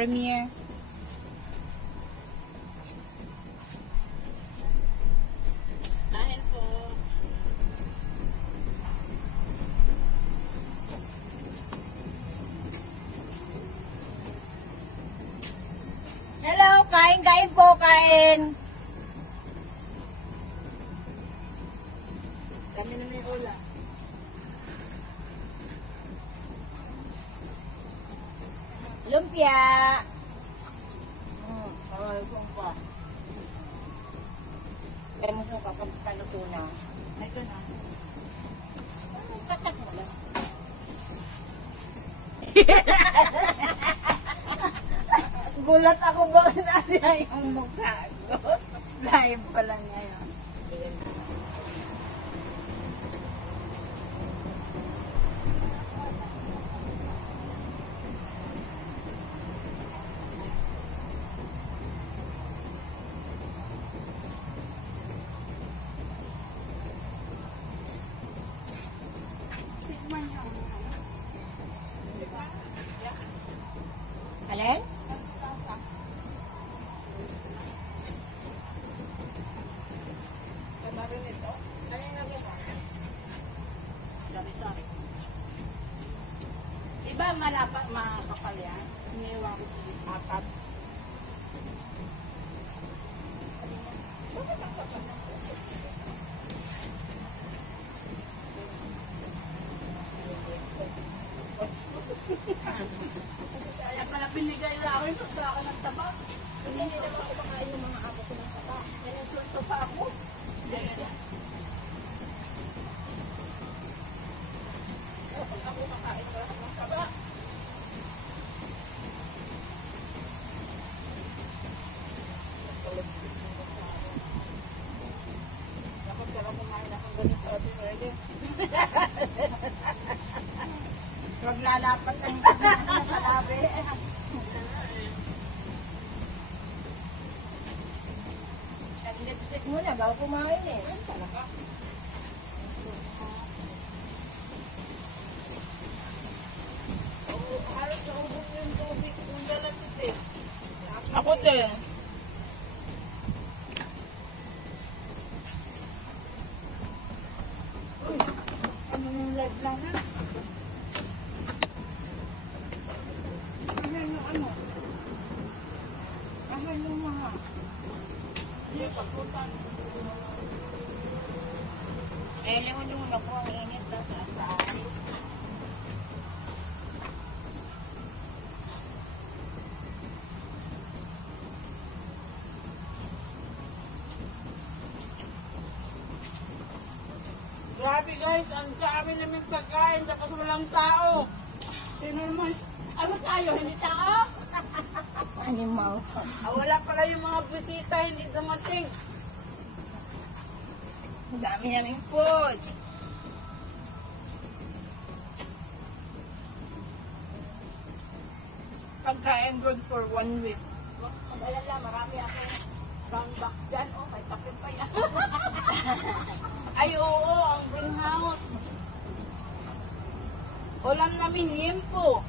premiere. Dahil po. Hello, kain po, kain. Kami na may ulam. Lumpia. Ay, kung pa. Kaya mo siya kapag kaluto na. Ito na. Katak mo lang. Gulat ako ba na siya yung mukha ko. Live pa lang ngayon. Alin? Diba malapa, makakapal yan? Iniwan ko sa apat. Kaya pala binigay na ako ito sa akin ng taba. Hindi naman ako makain ng mga apo ko ng taba. Kaya sulto pa ako. Ako makain na lang ng taba. Dapat pala kumain akong ganito at pwede. Huwag lalapat lang yung sa labi. Nag-lipstick mo na bago kumain eh. Talaga. Halos naubos yung tubig kung dalapit eh. Ako din. Ano yung live lang na? Ahan yung ano? Ahan yung mga. Hindi, pagputan. Eh, limon na po ang init na sa asaan. Grabe guys, ang dami namin pagkain tapos walang tao. Sino naman? Ano tayo? Hindi tao? Animal. Wala pala yung mga bisita, hindi dumating. Ang dami naming food. Pagkain good for 1 week. Mag-alala, marami ako brown box dyan. Oh, may takip pa yan. Ay, oo, ang greenhouse. Ulam namin liempo.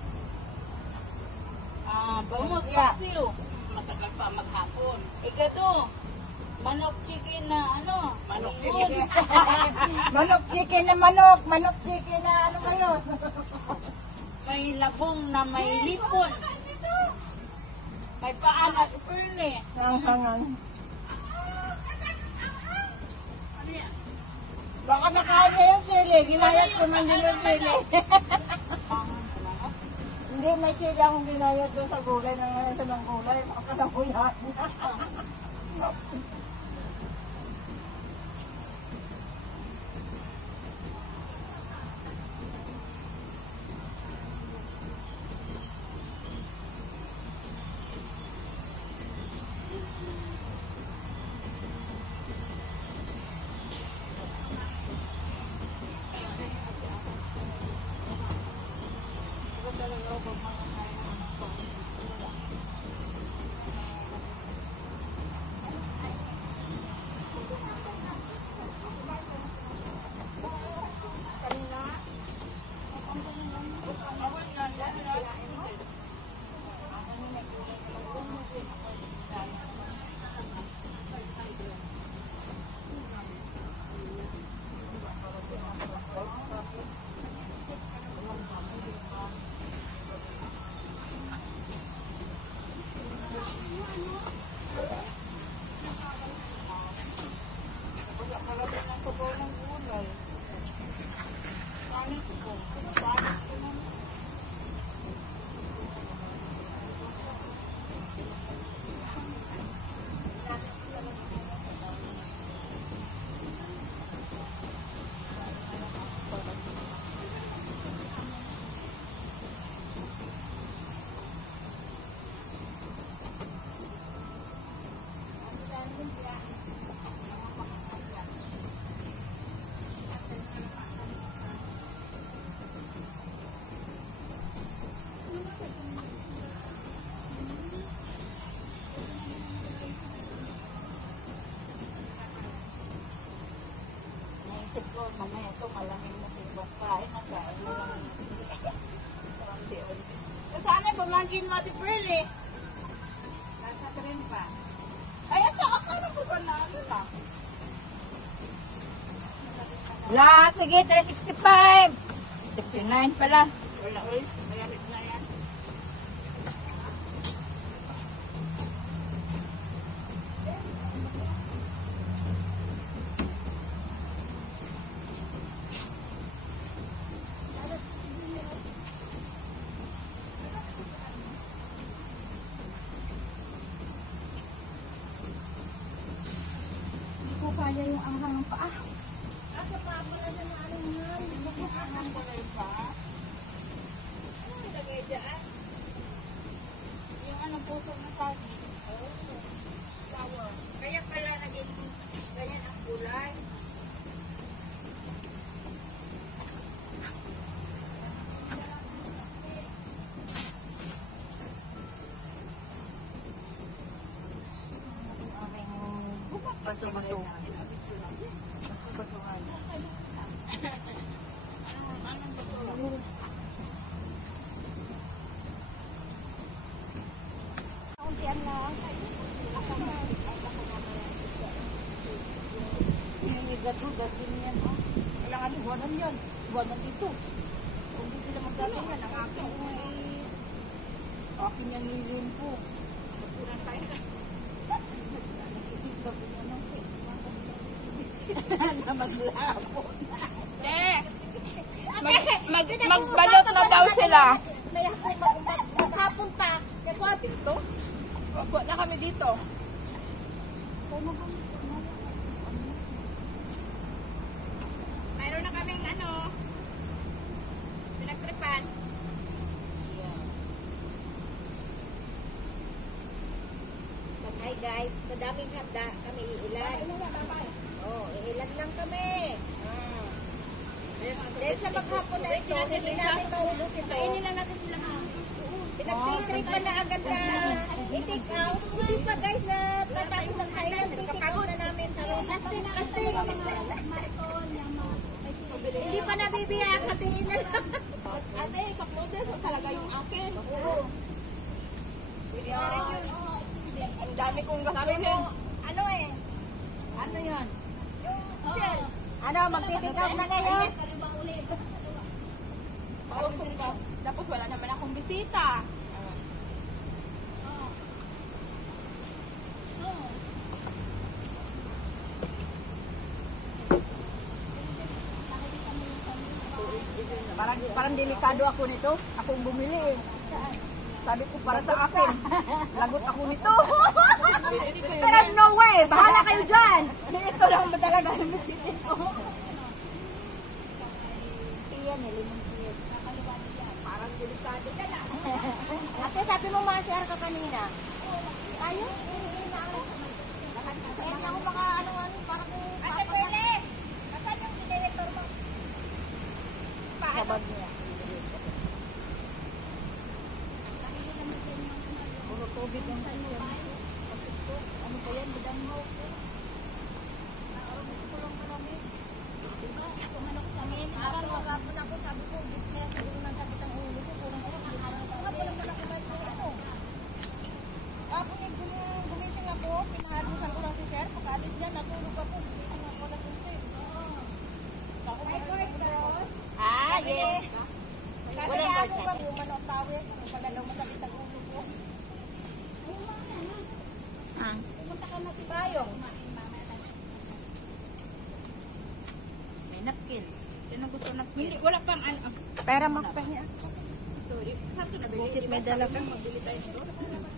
Bangus, paksiw. Matagal pa maghapon. Ikato, manok chicken na ano? Manok chicken. Manok chicken na manok. Manok chicken na ano kayo? May labong na may lipon. May paan at perne. Ang hangang. Ano yan? Baka nakain na yung sili. Ginayat ko man din yung sili. Hindi, may sili akong ginayat doon sa gulay. Nangyayat sa ng gulay. Baka nakuyan. sabaw ng gulay. Kanin ko po. Kanin ko naman. Naisip ko, mamaya ito, malamig na sibong kain na kain mo lang. Saan ay pamangkin mo, Ate Pearly? Nasa tren pa. Ay, asa ka na po ba na ano na? La, sige, 365. 69 pala. Wala, uy. Mayalit na yan. Hindi ko kaya yung anghang ng paa. Asa pa pala na namin yan. Bukang pala yung pa. Ano yung lagay dyan? Yung anong puso na saging. Oh, flower. Kaya pala naging ganyan ang kulay. Baso-baso. Baso-basuhan. Anong puso? Kauntian lang. Yung igat-ugat din yan, oh. Kailangan iwanan yan. Iwanan dito. Kung di sila magdadang yan, ang akin yan nilin po. Magpunang tayo na. Na maglabo. Magbalot na daw sila. Maghapon pa. Kaya dito. Wag na kami dito. Mayroon na kaming pinagtripan. Hi guys, madaming handa kami iilan. Oh, iilan lang kami. Dahil sa maghapon na ito, hindi namin mahulog ito. Kainin lang natin sila. Pinag-tripan na agad na i-take out. Hindi pa guys na tatapos ang kailan. Take out na namin. Kasting. Hindi pa nabibiyak. Katingin na lang. Ate, kaploader mo talaga yung akin. Oo. Ang dami kong gagawin. Ano yun? Yung shell. Ano, mag-pick up na kayo? Pausong ka. Tapos wala naman akong bisita. Parang delikado ako nito. Akong bumili. Sabi ko para sa akin. Lagot ako nito. Pero no way. Bahala kayo dyan. Ito lang ba talaga ang bisita ko? Iyan, limang siyet. Parang delikado ka na. Ate, sabi mo ma-share ka kanina. Ayun. Kaya na ako baka ano, parang Ate Pele, asan yung generator mo? sabag niya. Puro tubig ang kanya. Ano pa yan? Badanghaw ko. Aral mo kapon ako, sabi ko, business, sabi ko nang sakit ang ulo ko, kurang ko, walang pala kumain ko ito. Ako gumising ako, pinahalusan ko lang si Sir, pagkaalis niya, natulog ako, gumising ako na tunsi. Ako may voice ba? Ah, yes. Walang voice ba? Yung manok tawid, pala daw masakit ang ulo ko. Pumunta ka na si Bayong. napkin. Sino gusto napkin? Hindi, wala pang ano. Pera magpahiya. Sorry. Sakto na bili. Bukit may dala ka. Magbili tayo nito.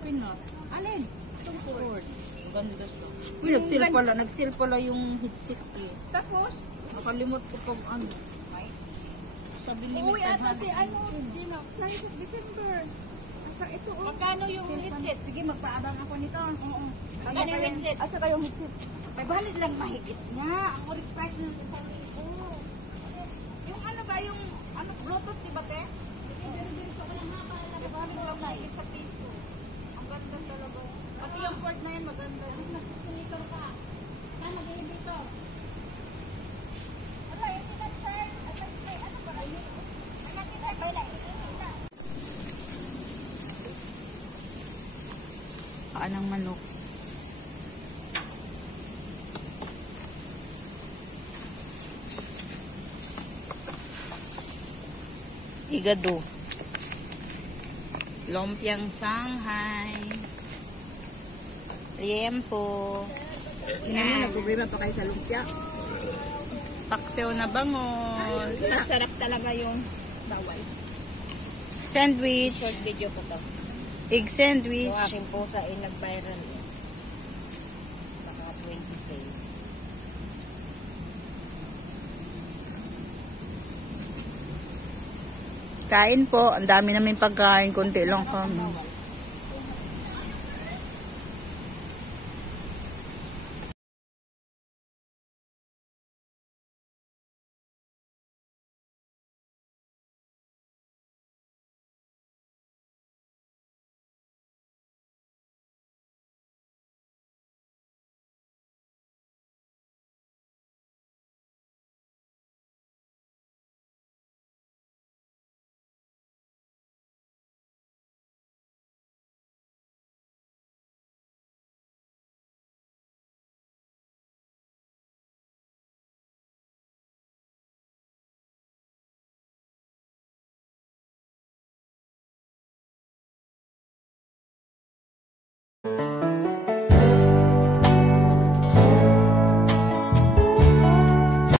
Pino. Alin? Itong cord. Ganda siya. Uy, nag-seal pala yung headset eh. Tapos, Nakalimot ko pag ano. Sabi ni Uy, Mr. ata si ano, Dino, sa December. Asa ito, oh. magkano yung headset? Sige, magpaabang ako nito. Oo. Magkano yung headset? Asa kayong headset? 500 lang mahigit niya. Ang oris price ng 1,000. Yung ano ba, yung ano, Bluetooth, di ba, te? Magkano lang mahigit sa piso. Ang ganda talaga. Pati yung cord na yan, maganda. Nag-sinitor ka. Saan mag-iib dito? Ano, yung sir? Ano ba rin? Nagkakita ba lang? Anong manok. Igado. Lumpiang Shanghai. Liempo. Hindi mo, nag-problema pa kayo sa lumpia. Paksiw na bangos. Masarap talaga yung bawal. Sandwich. Short video ko to. Egg sandwich. Yung aking pusa ay nag-viral. Baka 20K. Kain po. Ang dami namin pagkain. Konti lang kami.